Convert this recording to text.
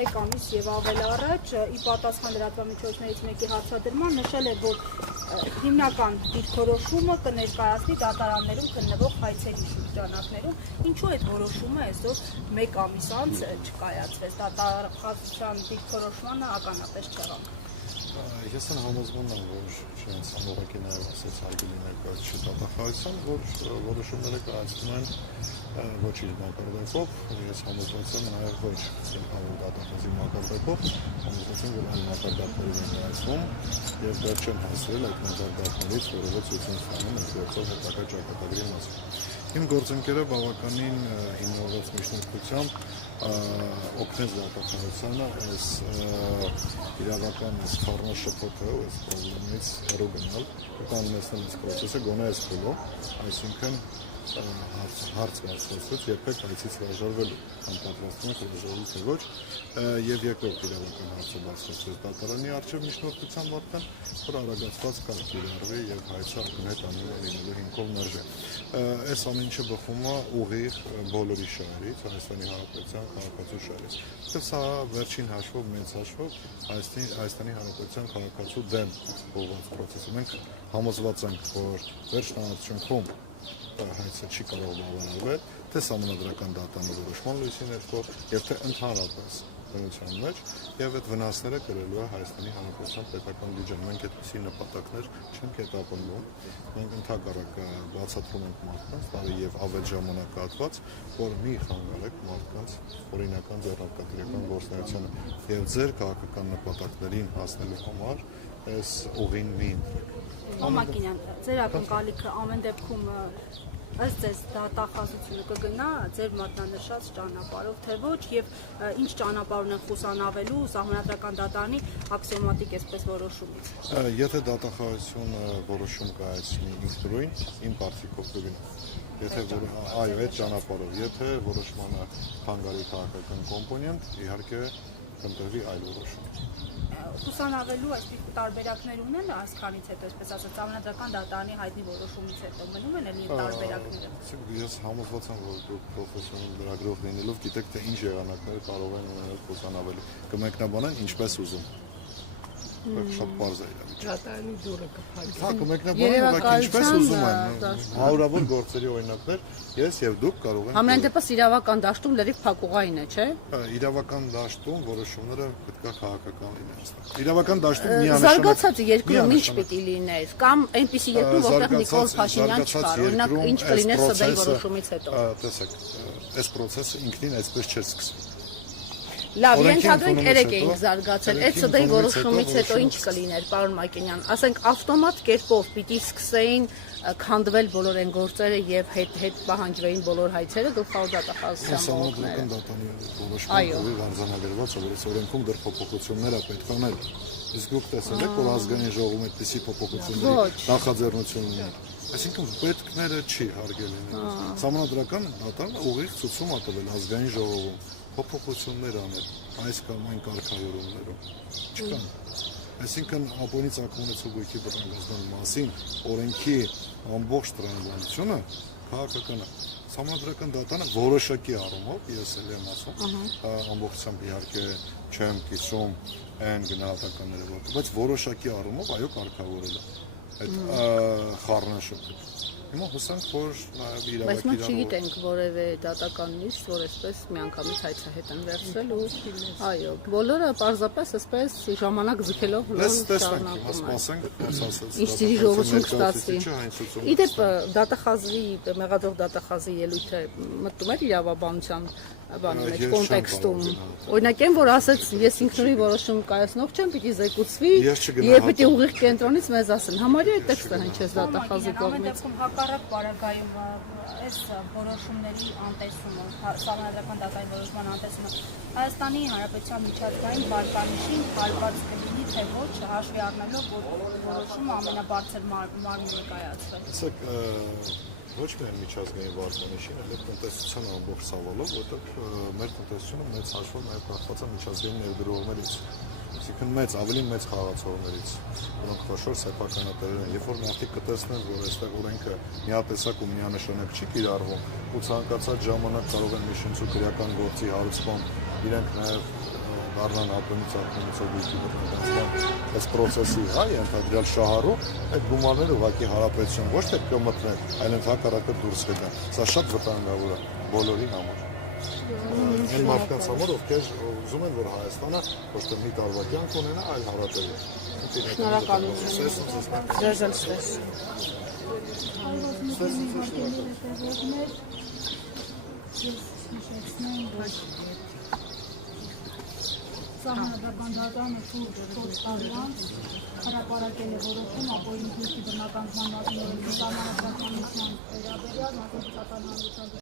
Ամիս եւ ավել առաջ ի պատասխան լրատվամիջոցներից մեկի հարցադրման նշել է, որ հիմնական դիրքորոշումը կներկայացնի դատարաններում քննվող հայցերի շրջանակներում, ինչու այդ որոշումը այսօր 1 ամիս անց չկայացվեց, դատարանության դիրքորոշմանը ականատես չեղանք։ Ես համոզվում եմ, որ չենց համողակի նաև ասեց Հայգելի ներկայացուցիչ դատախազության, որ որոշումները կայացվում են ոչ իր մակարդակով, ես համոզված եմ նաև ոչ գլխավոր դատախազի մակարդակով, համոզված եմ, որ այն մակարդակներով են կայացվում եւ դեռ չեմ հասցրել այդ մակարդակներից որևէ ցույցում ստանում այդ գործով հետագա ճակատագրի մասին։ Իմ գործընկերը բավականին հիմնված միջնորդությամբ օգնեց դատախազությանը այս իրավական խառնաշփոթը, այս խնդրից հեռու գնալ, կանոնացնել այս process-ը գոնե այս փուլով, այսինքն հարց բարձրացրեց երբեք այցից հրաժարվելու, կամ պատրաստվում եք հրաժարվել թե ոչ, եւ երկրորդ իրավական հարցը բարձրացրեց դատարանի առջեւ միջնորդության վարքան, որ արագացված կարգ կիրառվի եւ հայցը ակնհայտ ամենը լինելու հիմքով մերժի։ Այս ամեն ինչը բխում է ուղիղ բոլորի շահերից, Հայաստանի Հանրապետության քաղաքացու շահերից։ Դե սա վերջին հաշվով, մեծ հաշվով Հայաստանի Հանրապետության քաղաքացու դեմ ուղղված process-ը։ Մենք համոզված ենք, որ վերջնահանգությունում հայցը չի կարող բավարարվել, թե սահմանադրական դատանի որոշման լույսի ներքո եւ թե ընդհանրապես բնության մեջ եւ այդ վնասները կրելու է Հայաստանի Հանրապետության պետական բյուջեն։ Մենք այդպիսի նպատակներ չենք հետապնդում։ Մենք ընդհակառակը բացատրում ենք մարդկանց տարի եւ ավել ժամանակահատված, որ մի խանգարեք մարդկանց օրինական ձեռնարկատիրական գործունեությանը եւ ձեր քաղաքական նպատակներին հասնելու համար այս ուղին մի ընտրեք։ Մամակինյան, ձեր ակնկալիքը ամեն դեպքում ըստ ձեզ դատախազությունը կգնա ձեր մատնանշած ճանապարհով թե ոչ եւ ինչ ճանապարհ ունեն խուսանավելու սահմանադրական դատարանի աքսիոմատիկ այսպես որոշումից։ Եթե դատախազությունը որոշում կայացնի ինքնուրույն, իմ կարծիքով կգնա։ Եթե այո, այդ ճանապարհով, եթե որոշմանը խանգարի քաղաքական կոմպոնենտ, իհարկե կընտրվի այլ որոշում։ Խուսանավելու այսպես տարբերակներ ունեն այսքանից հետո, այսպես ասած, սահմանադրական դատարանի հայտնի որոշումից հետո մնում են էլի տարբերակները։ Ես համոզված եմ, որ դուք պրոֆեսիոնալ լրագրող լինելով գիտեք, թե ինչ եղանակները կարող են ունենալ խուսանավելի։ Կմեկնաբանեն ինչպես ուզում։ Շատ պարզ է իրավիճակը։ Դատարանի դուռը կփակի։ Հա, կմեկնաբանեն ինչպես ուզում են։ Հարյուրավոր գործերի օրինակներ ես եւ դուք կարող ենք։ Համենայն դեպս իրավական դաշտում լրիվ փակուղային է, չէ՞։ Իրավական դաշտում որոշումները պետք է քաղաքական լինեն։ Իրավական դաշտում միանշանակ զարգացած երկրում ինչ պիտի լիներ, կամ այնպիսի երկրում, որտեղ Նիկոլ Փաշինյան չկար, օրինակ ինչ կլիներ ՍԴ-ի որոշումից հետո։ Տեսեք, այս process-ը ինքնին այսպես չէր սկսվել։ Լավ, ենթադրենք 3 էինք զարգացել, այդ ՍԴ-ի որոշումից հետո ինչ կլիներ, պարոն Մակենյան, ասենք ավտոմատ կերպով պիտի սկսեին քանդվել բոլոր այն գործերը եւ հետ պահանջվեին բոլոր հայցերը գլխավոր դատախազության մոդելները։ Դատանի որոշումով արձանագրված է, որ օրենքում դեռ փոփոխություններ է պետք անել։ Իսկ դուք տեսել եք, որ ազգային ժողովում այդպիսի փոփոխությունների նախաձեռնություն ունի։ Այսինքն պետքները չի հարգել լինել։ Սահմանադրական դատարանը ուղիղ ցուցում է տվել ազգային ժողովում փոփոխություններ անել այս կամ այն կարգավորումներում չկան։ Այսինքն ապօրինի ցակումից ու գույքի վտանգության մասին օրենքի ամբողջ տրամաբանությունը քաղաքական է։ Սահմանադրական դատարանը որոշակի առումով, ես էլ եմ ասում, ամբողջությամբ իհարկե չեմ կիսում այն գնահատականները, բայց որոշակի առումով այո կարգավորել է այդ խառնաշփոթը։ Հիմա հուսանք, որ նաև իրավական բայց մենք չգիտենք որևէ դատական նիստ, որ այսպես միանգամից հայցահետ են վերցրել ու այո, բոլորը պարզապես այսպես ժամանակ ձգելով ինչ դիրիժողություն կստացվի։ Իդեպ դատախազի, մեղադրող դատախազի ելույթը մտնում էր իրավաբանության բանի մեջ կոնտեքստում։ Օրինակ են, որ ասեց, ես ինքնուրույն որոշում կայացնող չեմ, պիտի զեկուցվի եւ պիտի ուղիղ կենտրոնից մեզ ասեն։ Համարյա այդ տեքստը հնչեց դատախազի կողմից։ Հակառակ պարագայում այս որոշումների անտեսումը, սահմանադրական դատարանի որոշման անտեսումը Հայաստանի Հանրապետության միջազգային վարկանիշին հարված կլինի, թե ոչ, հաշվի առնելով, որ որոշումը ամենաբարձր մարմինը կայացվել։ Ոչ միայն միջազգային վարկանիշին, այլև տնտեսության ամբողջ սավալով, որտեղ մեր տնտեսությունը մեծ հաշվով նաև կախված է միջազգային ներդրողներից, այսինքն ավելի մեծ խաղացողներից, որոնք խոշոր սեփականատերեր են։ Երբ որ մարդիկ կտեսնեն, որ այստեղ օրենքը միատեսակ ու միանշանակ չի կիրառվում, ու ցանկացած ժամանակ կարող են մի շնչու քրեական գործի հարուցմամբ իրենք նաև դառնան ապրանքից օբյեկտիվ բռնկացման այս process-ի, հա, ենթադրյալ շահառու, այդ գումարները ուղղակի հարաբերություն ոչ թե կմտնեն, այլ ընդհակառակը դուրս կգան։ Սա շատ վտանգավոր է բոլորին համար։ Այն մարդկանց համար, ովքեր ուզում են, որ Հայաստանը ոչ թե մի տարվա կյանք ունենա, այլ հարատևի։ Շնորհակալություն։ Ձեզ էլ ստես։ Սահմանադրական դատարանը թույլ տարվան հրապարակել է որոշում ապօրինի բռնական զանգվածների սահմանադրականության վերաբերյալ մասնագիտական հանրության